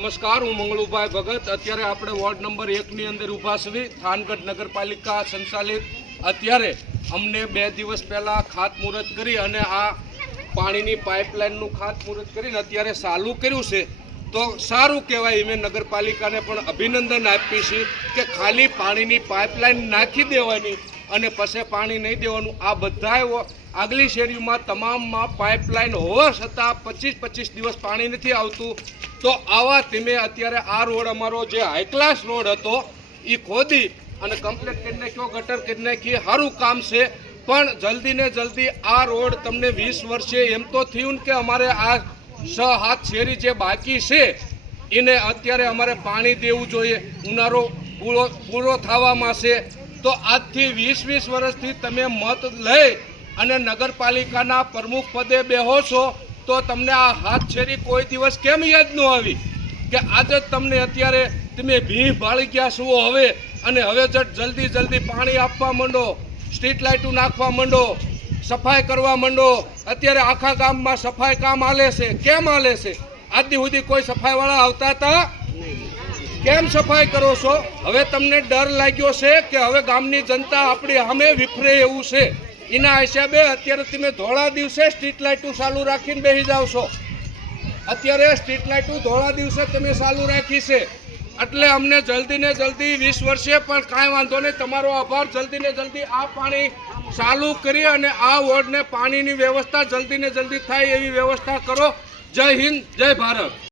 નમસ્કાર, હું મંગળુભાઈ ભગત. અત્યારે આપણે વોર્ડ નંબર 1 ની અંદર ઊભા છીએ. થાનગઢ નગરપાલિકા સંચાલિત અત્યારે અમને 2 દિવસ પહેલાં ખાતમુહૂર્ત કરી અને આ પાણીની પાઇપલાઇનનું ખાતમુહૂર્ત કરીને અત્યારે ચાલુ કર્યું છે. તો સારું કહેવાય. મેં નગરપાલિકાને પણ અભિનંદન આપી છે કે ખાલી પાણીની પાઇપલાઇન નાખી દેવાની અને પછી પાણી નહીં દેવાનું. આ બધાય આગલી શેરીમાં તમામમાં પાઇપલાઇન હોવા છતાં 25 દિવસ પાણી નથી આવતું. તો આવા તમે અત્યારે આ રોડ અમારો જે હાઈ ક્લાસ રોડ હતો એ ખોદી અને કમ્પ્લીટ કરી નાખ્યો, ગટર કરી નાખી. સારું કામ છે, પણ જલ્દી ને જલ્દી આ રોડ તમને 20 વર્ષે એમ તો થયું કે અમારે આ 6-7 શેરી જે બાકી છે એને અત્યારે અમારે પાણી દેવું જોઈએ. ઉનાળો પૂરો થવામાં છે. તો આજથી 20 વર્ષથી તમે મત લઈ અને નગરપાલિકાના પ્રમુખ પદે બેહો છો, તો તમને આ 7 શેરી કોઈ દિવસ કેમ યાદ ન આવી કે આજે તમને અત્યારે તમે ભી ભાળી ગયા છો હવે, અને હવે જલ્દી પાણી આપવા માંડો, સ્ટ્રીટ લાઇટો નાખવા માંડો, સફાઈ કરવા માંડો. અત્યારે આખા ગામમાં સફાઈ કામ હાલે છે. કેમ હાલે છે? આજ સુધી કોઈ સફાઈવાળા આવતા હતા? કેમ સફાઈ કરો છો? હવે તમને ડર લાગ્યો છે કે હવે ગામની જનતા આપણી સામે વિફરે એવું છે. એના હિસાબે અત્યારે તમે ધોળા દિવસે સ્ટ્રીટ લાઇટો ચાલુ રાખીને બેસી જાવ છો. અત્યારે સ્ટ્રીટ લાઇટો ધોળા દિવસે તમે ચાલુ રાખી છે. એટલે અમને જલ્દી ને જલ્દી 20 વર્ષે પણ કાંઈ વાંધો નહીં. તમારો આભાર. જલ્દી ને જલ્દી આ પાણી ચાલુ કરી અને આ વોર્ડને પાણીની વ્યવસ્થા જલ્દી ને જલ્દી થાય એવી વ્યવસ્થા કરો. જય હિન્દ, જય ભારત.